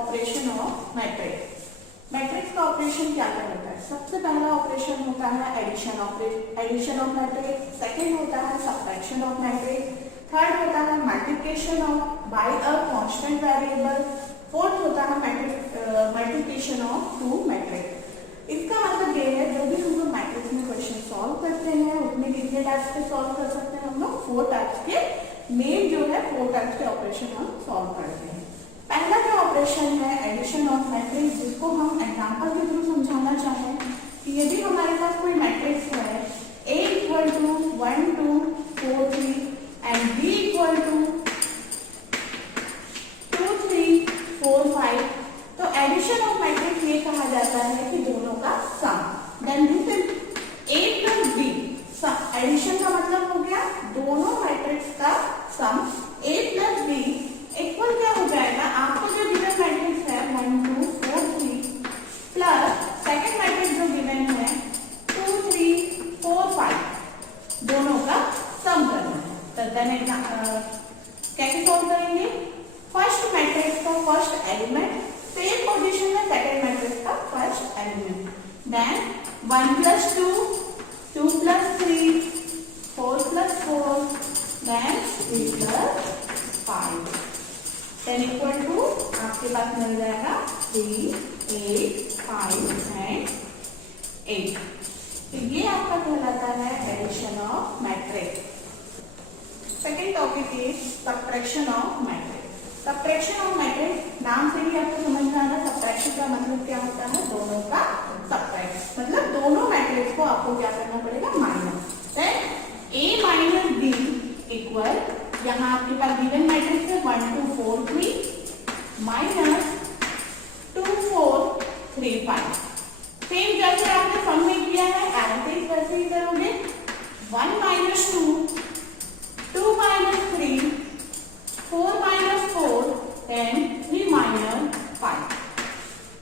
Operation of matrix. Matrix का operation क्या क्या होता है? सबसे पहला ऑपरेशन होता है एडिशन ऑफ मैट्रिक्स, सेकंड होता है सब्ट्रैक्शन ऑफ मैट्रिक्स, थर्ड होता है multiplication of by a constant variable, fourth होता है मल्टीप्लिकेशन ऑफ टू मैट्रिक्स। इसका मतलब ये है जो भी हम लोग मैट्रिक्स में क्वेश्चन सॉल्व करते हैं उसमें कितने टाइप्स के सॉल्व कर सकते हैं हम लोग? 4 टाइप्स के, मेन जो है 4 टाइप्स के ऑपरेशन हम सॉल्व करते हैं। पहला जो ऑपरेशन है एडिशन ऑफ मैट्रिक्स, जिसको हम एग्जांपल के थ्रू समझाना चाहें कि यदि हमारे पास कोई मैट्रिक्स है A equal to 1 2 4 3 and B equal to 2 3 4 5, तो एडिशन ऑफ मैट्रिक्स ये कहा जाता है कि दोनों का sum. Then this is A plus B, addition का मतलब हो गया दोनों मैट्रिक्स का sum. A plus B equal क्या हो जाएगा? आपको जो गिवन मैट्रिक्स है 1 2 4 3 प्लस सेकंड मैट्रिक्स जो गिवन है 2 3 4 5, दोनों का सम करना है। तो देन कैसे सॉल्व करेंगे? फर्स्ट मैट्रिक्स का फर्स्ट एलिमेंट सेम पोजीशन में सेकंड मैट्रिक्स का first element, then 1 plus 2 2 plus 3 4 plus 4 then 3 plus 5, then equal to आपके पास मिल जाएगा 3 8 5 एंड 8। तो ये आपका कहलाता है addition of matrix. Second topic is subtraction of matrix. Subtraction of matrix नाम से ही आपको समझ में आना, सब्ट्रैक्शन का मतलब क्या होता है? दोनों का सब्ट्रैक्ट, मतलब दोनों मैट्रिक्स को आपको क्या करना पड़ेगा? Minus. Then A minus B equal, यहाँ आपके पास गिवन मैट्रिक्स है 1 2 4 3 माइनस 2 4 3 5। सेम जैसे आपने सम में किया है ऐसे ही वैसे ही करोगे। 1 minus 2 2 minus 3 4 minus 4 and 3 minus 5।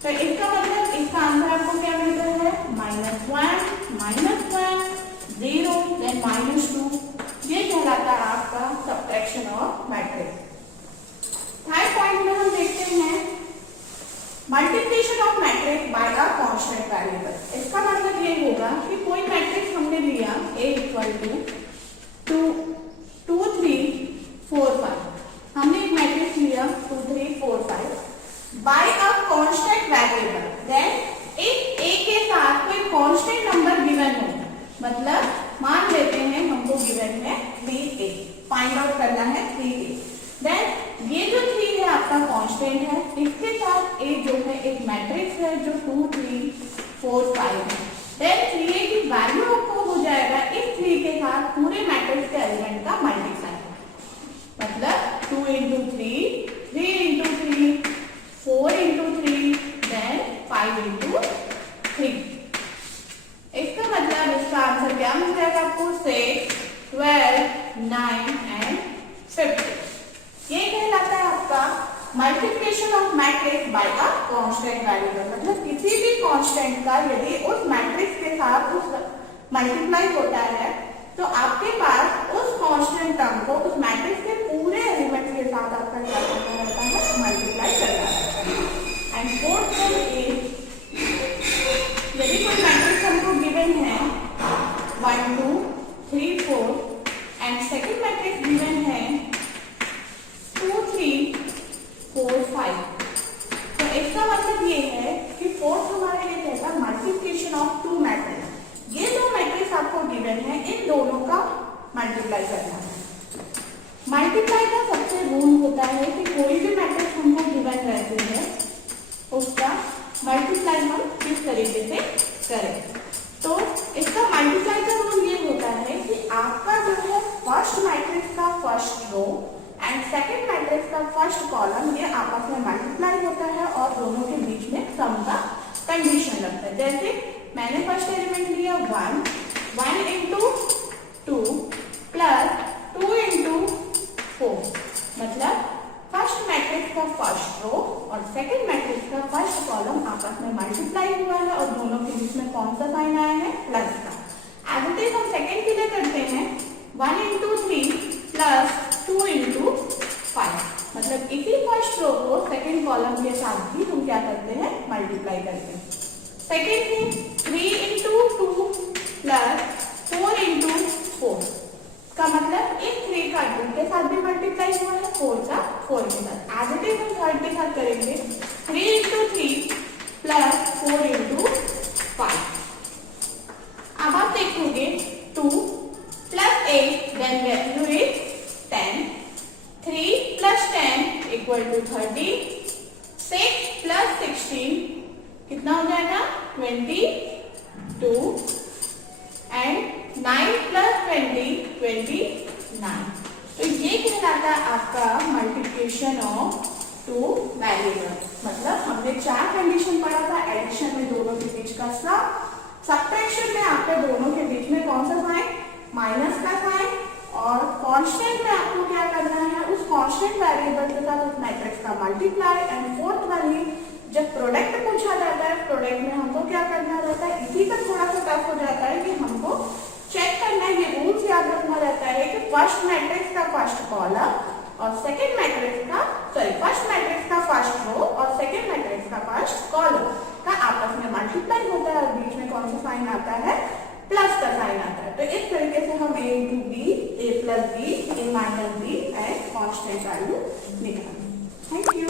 तो इसका मतलब इसका आंसर आपको क्या मिलता है? -1 0 देन -2। ये कहलाता है आपका subtraction of matrix. Third point में हम देखते हैं multiplication of matrix bye a constant variable. इसका मतलब ये होगा कि कोई मैट्रिक्स हमने लिया A इक्वल टू 2 3 4 5, हमने एक मैट्रिक्स लिया 2 3 4 5 by a constant variable, then इस A के साथ कोई कांस्टेंट नंबर गिवन हो, मतलब मान लेते हैं हमको गिवन है 3A, फाइंड आउट करना है 3A। देन ये जो 3 है आपका कांस्टेंट है, इसके साथ A जो है एक मैट्रिक्स है जो 2 3 4 5 है। देन 3A की वैल्यू आपको हो जाएगा इस 3 के साथ पूरे मैट्रिक्स के एलिमेंट का मल्टीप्लाई, मतलब 2 into 3 3 into 3 4 into 3 then 5 into 3। इसका मतलब इसका आंसर क्या मिल जाएगा आपको? 6 12 9 एंड 50। ये कहलाता है आपका multiplication of matrix bye a constant variable, मतलब किसी भी कांस्टेंट का यदि उस मैट्रिक्स के साथ उस मल्टीप्लाई होता है तो आपके पास उस कांस्टेंट टर्म को उस मैट्रिक्स के पूरे एलिमेंट के साथ आपका क्या करना रहता है? मल्टीप्लाई करना रहता है। एंड फोर्थ वन इज यदि कोई मैट्रिक्स हमको गिवन है 1 2 3 4 एंड सेकंड मैट्रिक्स गिवन है 2 3 4 5, तो इसका मतलब ये है कि फोर्थ हमारे लिए कहता है मल्टीप्लिकेशन ऑफ टू मैट्रिक्स। ये दो मैट्रिक्स आपको गिवन है, इन दोनों का मल्टीप्लाई करना है। मल्टीप्लाई का सबसे रूल होता है कि कोई भी मैट्रिक्स हमको गिवन रहती है उसका मल्टीप्लाई हम किस तरीके से करें। तो इसका मल्टीप्लाई का रूल ये होता है कि आपका जो है फर्स्ट मैट्रिक्स का first row and second matrix का फर्स्ट कॉलम ये आपस में मल्टीप्लाई होता है और दोनों के बीच में सम का कंडीशन लगता है। जैसे मैंने फर्स्ट एलिमेंट लिया 1 into 2 प्लस 2 into 4, मतलब फर्स्ट मैट्रिक्स का फर्स्ट रो और सेकंड मैट्रिक्स का फर्स्ट कॉलम आपस में मल्टीप्लाई हुआ है और दोनों के बीच में कौन सा साइन आया है? प्लस का। एज इट इज हम सेकंड के लिए करते हैं 1 into 3 प्लस 2 into 5, मतलब मतलब इसी फर्स्ट रो को सेकंड कॉलम के साथ भी हम क्या करते हैं, मल्टीप्लाई करते हैं। सेकंड है 3 इंटू 2 प्लस 4 इंटू 4, का मतलब इस 3 का 2 के साथ भी मल्टीप्लाई हुआ है, 4 का 4 के साथ। एज इट इज हम थर्ड के साथ करेंगे 3 इंटू 3 प्लस 4 इंटू 5। अब आप देखोगे 2 plus 8 then value is 10, 3 plus 10 equal to 30, 6 plus 16 कितना हो जाएगा 22 एंड 9 प्लस 20 29। तो ये कहलाता है आपका मल्टीप्लिकेशन ऑफ टू वेरिएबल। मतलब हमने 4 कंडीशन पढ़ा था, एडिशन में दोनों के बीच का सम, सब्ट्रैक्शन में आपके दोनों के बीच में कौन सा साइन, माइनस का साइन, और कांस्टेंट में आपको क्या करना है, उस कांस्टेंट वेरिएबल के साथ उस मैट्रिक्स का मल्टीप्लाई। एंड फोर्थ वाली जब प्रोडक्ट पूछा जाता है, प्रोडक्ट में हमको क्या करना रहता है, इसी का थोड़ा सा टफ हो जाता है कि हमको चेक करना है, ये रूल्स याद रखना रहता है कि फर्स्ट मैट्रिक्स का फर्स्ट कॉलम और सेकंड मैट्रिक्स का फर्स्ट मैट्रिक्स का फर्स्ट रो और सेकंड मैट्रिक्स का फर्स्ट कॉलम का आपस में मल्टीप्लाई होता है और बीच में कौन सा साइन आता है, प्लस का साइन आता है। तो इस तरीके से हम a into B, a plus B, a minus B and constant value निकालेंगे। Thank you.